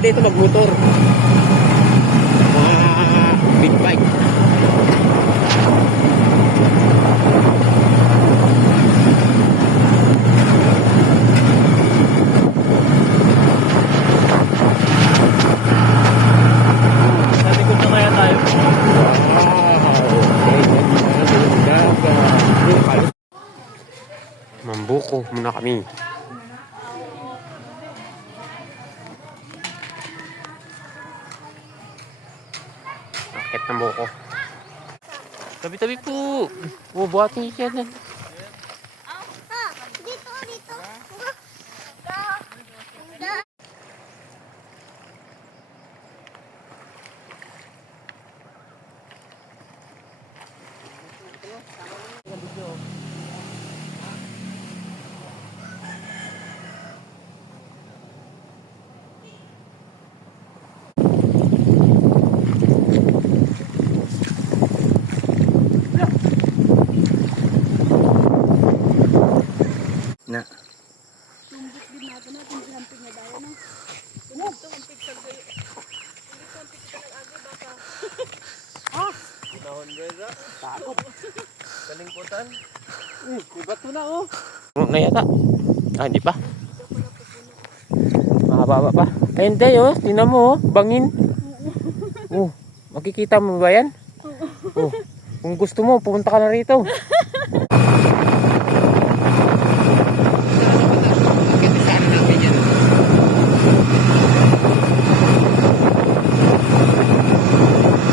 dito magmotor. Mga big bike. Mambuko muna kami. Akit ng buko. Tabi-tabi po. Bubuhatin siya na. Dito, dito. Na. Tumbok din natin na hamping na dayo no. Ito hamping sa gayo. Hindi ko hamping sa nag-agi baka. Ah, Pinahon beza. Takot. Kalingkutan. bato na oh. Puno na yata. Ah, hindi pa. Mahaba pa. Ayun tayo, tingnan mo, bangin. Oh, makikita mo ba yan? Oh, kung gusto mo, pumunta ka na rito.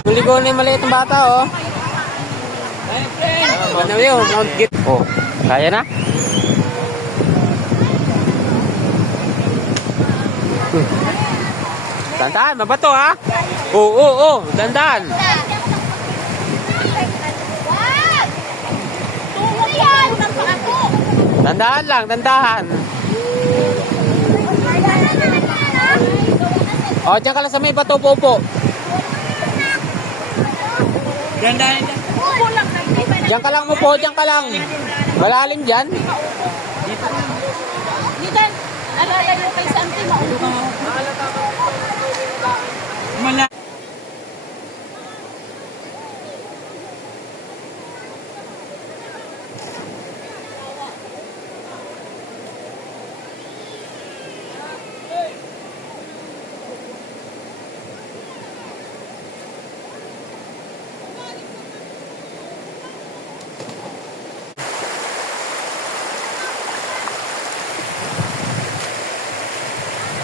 Ligo na yung maliit ng bata, oh. Ano yun? Mount Git. Oh, kaya na? Dandan, mabato ha? Oo, dandan. Tulog yan! Ako! Dandahan lang, dandahan. Oh, diyan ka lang sa may bato, popo. Dandahan. Upo lang. Diyan ka lang mo po, diyan ka lang. Malalim dyan. Dito, alala yung kay Santi, maulo ka mo.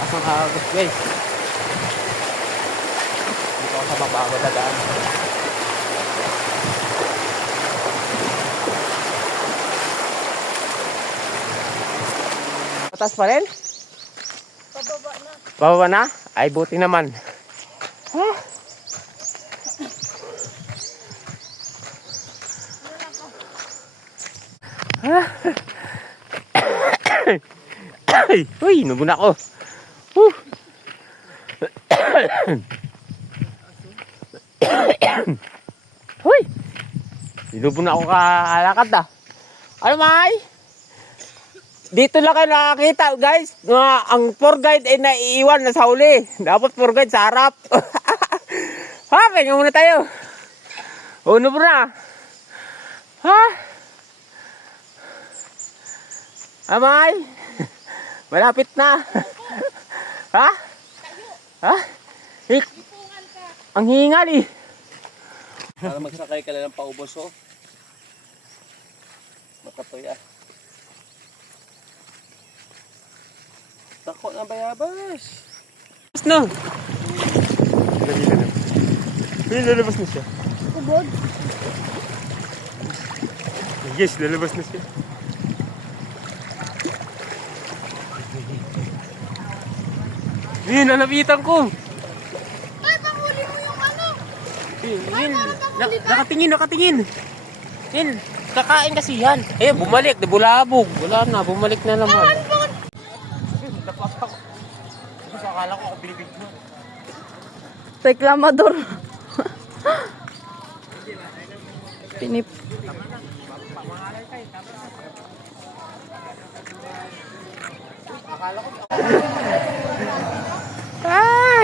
Asang hagos, guys. Dito ako sa mabago na daan. Patas pa rin? Pababa na. Bababa na? Ay, buti naman. Huh? Uy, nubun ako. Uy, nubun ako kalakad ah. Ano may? Dito lang kayo nakakita guys. Ang tour guide ay naiiwan na sa huli. Dapat tour guide sa harap. Ha, kanya muna tayo. O, nubun na. Ha? Amay? Malapit na. Ha? Ha? Ang hingal eh. Para magsakay ka lang ng paubos oh. Makatoy ah. Takot na bayabas. Labas na. Lalabas na siya. Ubod. Yes, lalabas na siya. Yun, nalapitan ko. Ay, pahuli mo yung ano. Yun, nakatingin. Yun, kakain kasi yan. Eh, bumalik, bulabog. Wala na, bumalik na naman. Dapat ako. Kasi akala ko bilibig mo. Reklamador. Pinip. Ay!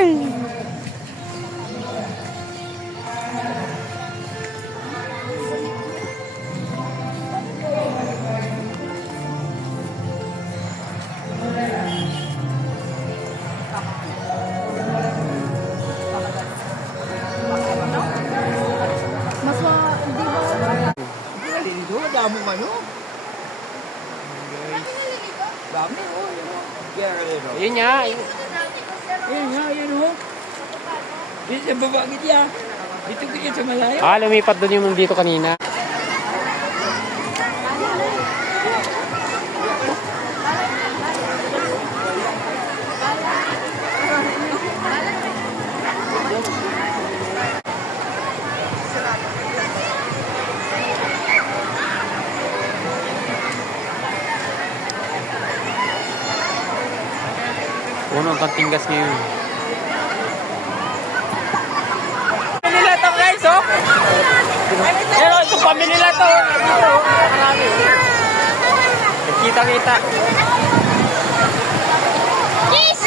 Yun nga. Ayun nga, ayun ho. Dito sa baba niya. Dito kaya sa malayo. Ah, lumipat doon yung dito kanina. Puno ang Kantingas ngayon. Pamili nila to guys, oh! Pero ito pamili nila to. Marami. Kita-kita. Yes!